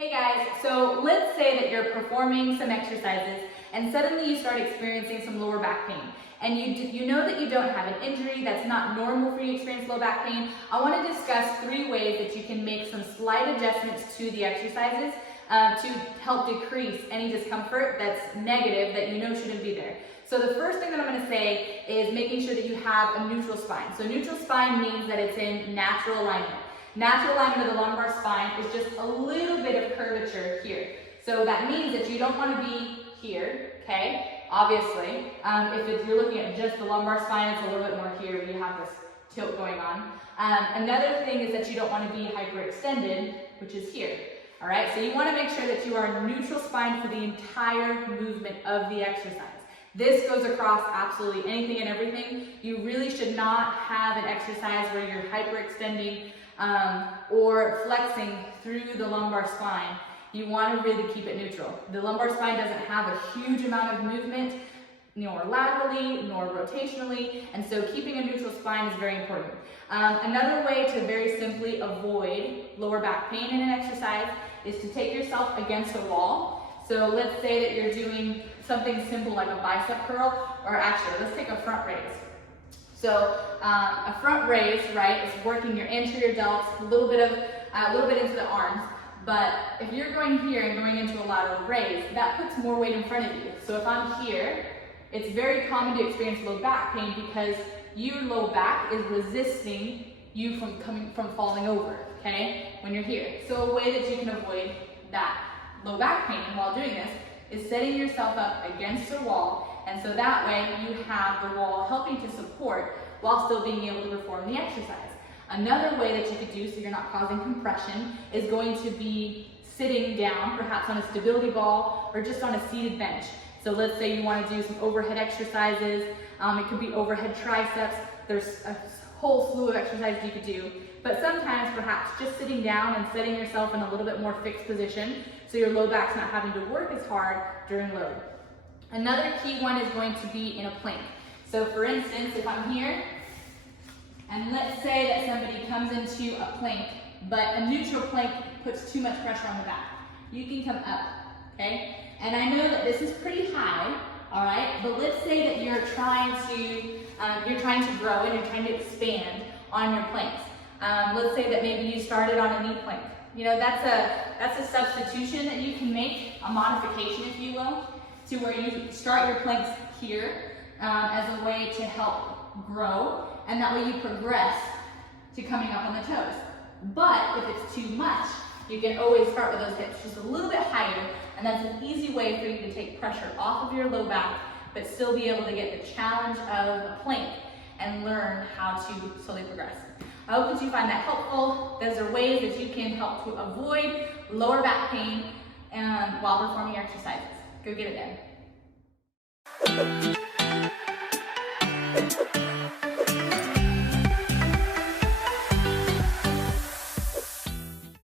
Hey guys, so let's say that you're performing some exercises and suddenly you start experiencing some lower back pain. And you know that you don't have an injury, that's not normal for you to experience low back pain. I want to discuss 3 ways that you can make some slight adjustments to the exercises to help decrease any discomfort that's negative that you know shouldn't be there. So the first thing that I'm going to say is making sure that you have a neutral spine. So neutral spine means that it's in natural alignment. Natural alignment of the lumbar spine is just a little bit of curvature here. So that means that you don't want to be here, okay? Obviously, if you're looking at just the lumbar spine, it's a little bit more here where you have this tilt going on. Another thing is that you don't want to be hyperextended, which is here. All right, so you want to make sure that you are neutral spine for the entire movement of the exercise. This goes across absolutely anything and everything. You really should not have an exercise where you're hyperextending or flexing through the lumbar spine. You want to really keep it neutral. The lumbar spine doesn't have a huge amount of movement, nor laterally, nor rotationally, and so keeping a neutral spine is very important. Another way to very simply avoid lower back pain in an exercise is to take yourself against a wall. So let's say that you're doing something simple like a bicep curl, or actually, let's take a front raise. So a front raise, right, is working your anterior delts, a little bit into the arms. But if you're going here and going into a lateral raise, that puts more weight in front of you. So if I'm here, it's very common to experience low back pain because your low back is resisting you from falling over, okay, when you're here. So a way that you can avoid that low back pain while doing this is setting yourself up against a wall, and so that way you have the wall helping to support while still being able to perform the exercise. Another way that you could do so you're not causing compression is going to be sitting down, perhaps on a stability ball or just on a seated bench. So let's say you want to do some overhead exercises. It could be overhead triceps. There's a whole slew of exercises you could do. But sometimes perhaps just sitting down and setting yourself in a little bit more fixed position so your low back's not having to work as hard during load. Another key one is going to be in a plank. So for instance, if I'm here, and let's say that somebody comes into a plank, but a neutral plank puts too much pressure on the back. You can come up, okay? And I know that this is pretty high, all right? But let's say that you're trying to grow and you're trying to expand on your planks. Let's say that maybe you started on a knee plank. You know, that's a substitution that you can make, a modification, if you will, to where you start your planks here as a way to help grow, and that way you progress to coming up on the toes. But if it's too much, you can always start with those hips just a little bit higher, and that's an easy way for you to take pressure off of your low back, but still be able to get the challenge of a plank and learn how to slowly progress. I hope that you find that helpful. Those are ways that you can help to avoid lower back pain while performing exercises. Go get it done.